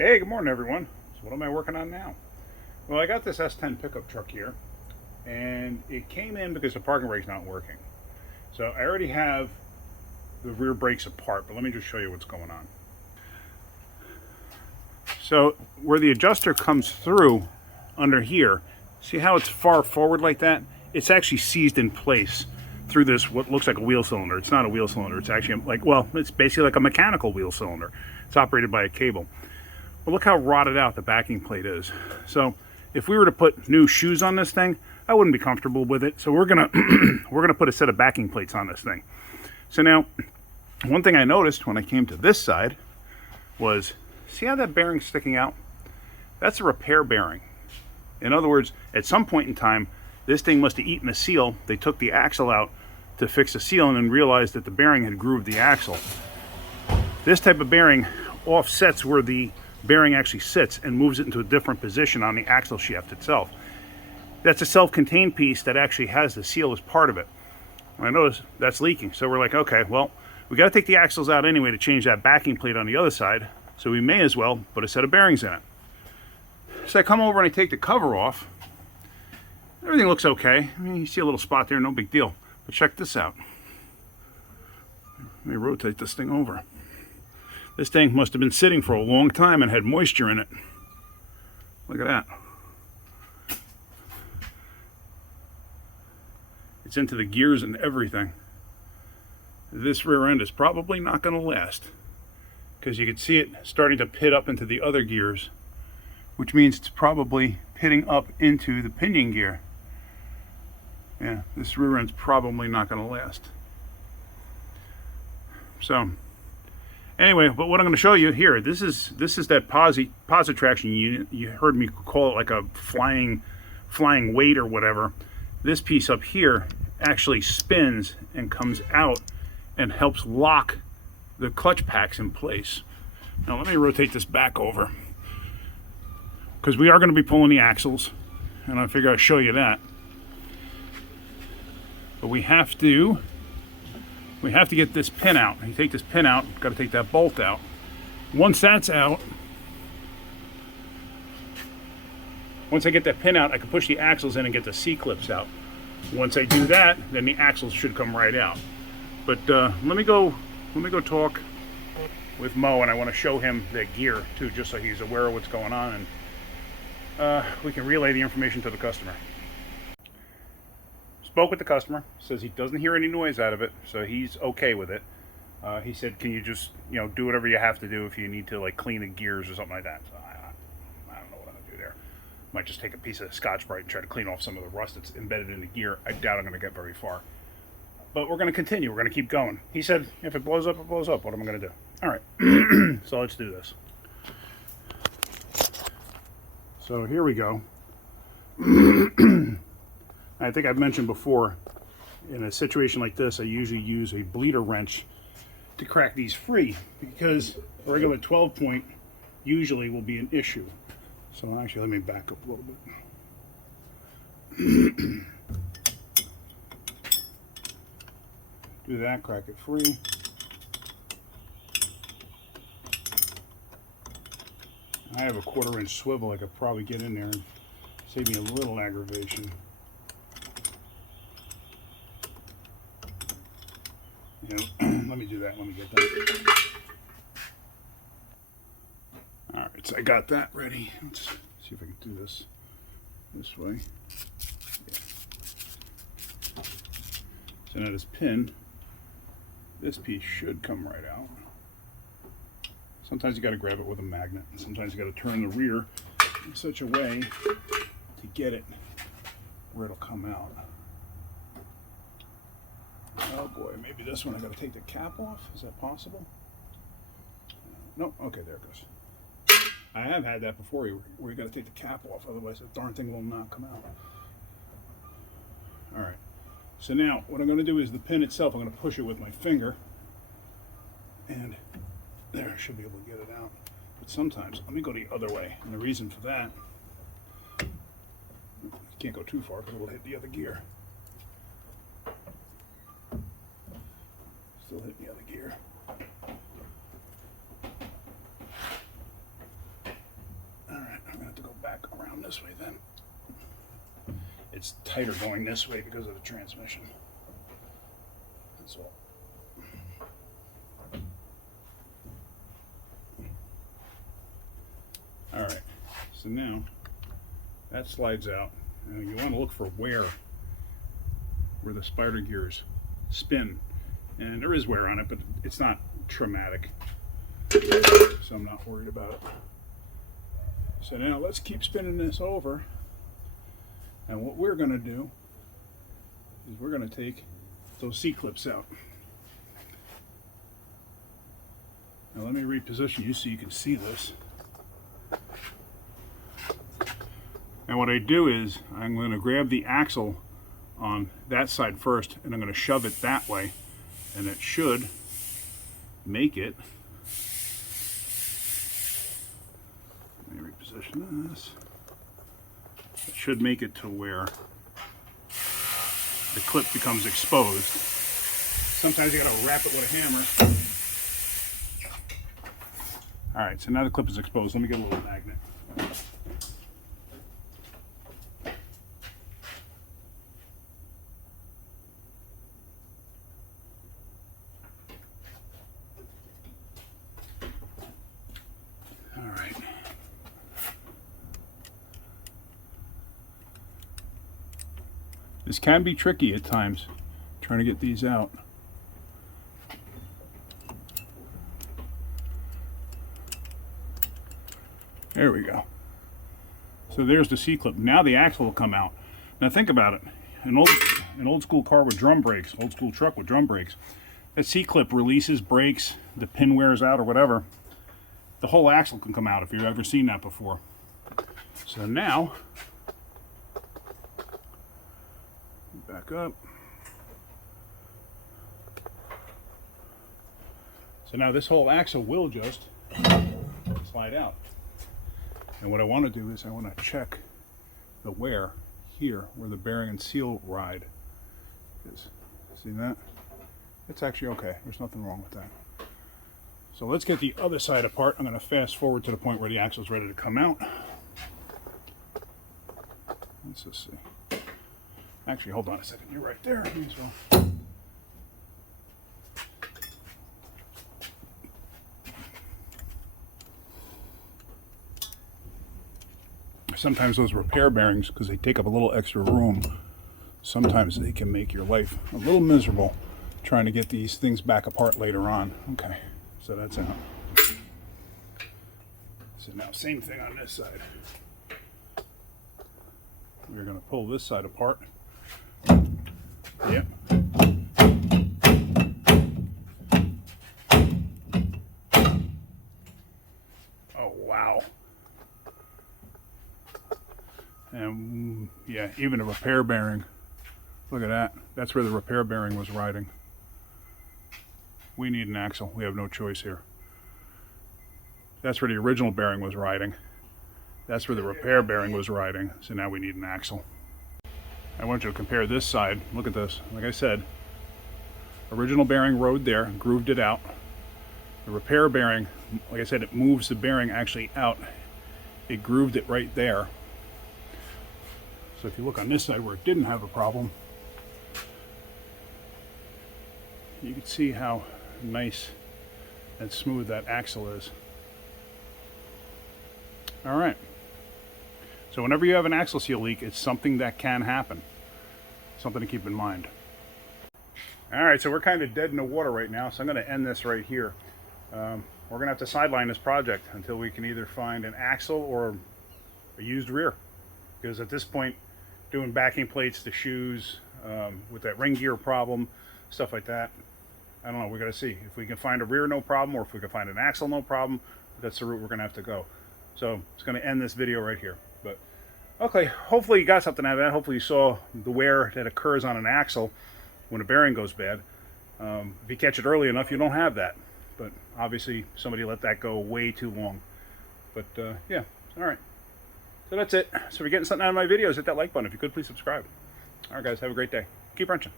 Hey, good morning, everyone. So what am I working on now? Well, I got this S10 pickup truck here, and it came in because the parking brake's not working. So I already have the rear brakes apart, but let me just show you what's going on. So where the adjuster comes through under here, see how it's far forward like that? It's actually seized in place through this, what looks like a wheel cylinder. It's not a wheel cylinder. It's actually like, well, it's basically like a mechanical wheel cylinder. It's operated by a cable. But look how rotted out the backing plate is. So if we were to put new shoes on this thing, I wouldn't be comfortable with it. So we're gonna we're gonna put a set of backing plates on this thing. So now, one thing I noticed when I came to this side was, see how that bearing's sticking out? That's a repair bearing. In other words, at some point in time, this thing must have eaten a seal. They took the axle out to fix the seal and then realized that the bearing had grooved the axle. This type of bearing offsets where the bearing actually sits and moves it into a different position on the axle shaft itself. That's a self-contained piece that actually has the seal as part of it. And I noticed that's leaking, so we're like, okay, well, we got to take the axles out anyway to change that backing plate on the other side, so we may as well put a set of bearings in it. So I come over and I take the cover off. Everything looks okay. I mean, you see a little spot there, no big deal. But check this out. Let me rotate this thing over. This thing must have been sitting for a long time and had moisture in it. Look at that. It's into the gears and everything. This rear end is probably not going to last, because you can see it starting to pit up into the other gears, which means it's probably pitting up into the pinion gear. Yeah, this rear end's probably not going to last. So anyway, but what I'm going to show you here, this is that posit traction unit. You heard me call it like a flying weight or whatever. This piece up here actually spins and comes out and helps lock the clutch packs in place. Now let me rotate this back over, because we are going to be pulling the axles, and I figure I'd show you that. But we have to get this pin out. You take this pin out, got to take that bolt out. Once that's out, once I get that pin out, I can push the axles in and get the C-clips out. Once I do that, then the axles should come right out. But let me go talk with Mo, and I want to show him the gear too, just so he's aware of what's going on, and we can relay the information to the customer. Spoke with the customer, says he doesn't hear any noise out of it, so he's okay with it. He said, can you just, do whatever you have to do if you need to, like, clean the gears or something like that. So I don't know what I'm going to do there. Might just take a piece of Scotch-Brite and try to clean off some of the rust that's embedded in the gear. I doubt I'm going to get very far. But we're going to continue. We're going to keep going. He said, if it blows up, it blows up. What am I going to do? All right. So let's do this. So here we go. I think I've mentioned before, in a situation like this, I usually use a bleeder wrench to crack these free, because a regular 12 point usually will be an issue. So actually, let me back up a little bit. Do that, crack it free. I have a 1/4 inch swivel. I could probably get in there and save me a little aggravation. Let me do that. Let me get that. All right, so I got that ready. Let's see if I can do this way. Yeah. So now this pin, this piece should come right out. Sometimes you got to grab it with a magnet. Sometimes you got to turn the rear in such a way to get it where it'll come out. Oh boy, maybe this one I got to take the cap off. Is that possible? No. Okay, there it goes. I have had that before where you got to take the cap off, otherwise the darn thing will not come out. All right. So now what I'm going to do is the pin itself, I'm going to push it with my finger, and there, I should be able to get it out. But sometimes, let me go the other way, and the reason for that, you can't go too far because it will hit the other gear. Still hit the other gear. this way then. It's tighter going this way because of the transmission. That's all. All right, so now that slides out. Now you want to look for where the spider gears spin. And there is wear on it, but it's not traumatic. So I'm not worried about it. So now let's keep spinning this over. And what we're going to do is we're going to take those C-clips out. Now let me reposition you so you can see this. Now what I do is I'm going to grab the axle on that side first, and I'm going to shove it that way, and it should make it. Let me reposition this. It should make it to where the clip becomes exposed. Sometimes you gotta wrap it with a hammer. All right, so now the clip is exposed. Let me get a little magnet. All right. This can be tricky at times, trying to get these out. There we go. So there's the C-clip. Now the axle will come out. Now think about it. An old school car with drum brakes, old school truck with drum brakes, that C-clip releases, breaks, the pin wears out or whatever. The whole axle can come out if you've ever seen that before. So now, back up. So now this whole axle will just slide out. And what I want to do is I want to check the wear here where the bearing and seal ride is. See that? It's actually okay. There's nothing wrong with that. So let's get the other side apart. I'm going to fast forward to the point where the axle is ready to come out. Let's just see. Actually, hold on a second. You're right there. May as well. Sometimes those repair bearings, because they take up a little extra room, sometimes they can make your life a little miserable trying to get these things back apart later on. Okay, so that's out. So now same thing on this side. We're going to pull this side apart. Yep. Oh, wow. And yeah, even a repair bearing. Look at that. That's where the repair bearing was riding. We need an axle. We have no choice here. That's where the original bearing was riding. That's where the repair bearing was riding. So now we need an axle. I want you to compare this side. Look at this. Like I said, original bearing rode there, grooved it out. The repair bearing, like I said, it moves the bearing actually out. It grooved it right there. So if you look on this side where it didn't have a problem, you can see how nice and smooth that axle is. All right. So whenever you have an axle seal leak, it's something that can happen. Something to keep in mind. All right, so we're kind of dead in the water right now, so I'm going to end this right here. We're going to have to sideline this project until we can either find an axle or a used rear. Because at this point, doing backing plates to shoes, with that ring gear problem, stuff like that, I don't know, we're going to see. If we can find a rear, no problem, or if we can find an axle, no problem, that's the route we're going to have to go. So it's going to end this video right here. But okay, hopefully you got something out of that. Hopefully you saw the wear that occurs on an axle when a bearing goes bad. If you catch it early enough, you don't have that. But obviously somebody let that go way too long. But yeah, all right. So that's it. So if you're getting something out of my videos, hit that like button. If you could, please subscribe. All right, guys, have a great day. Keep wrenching.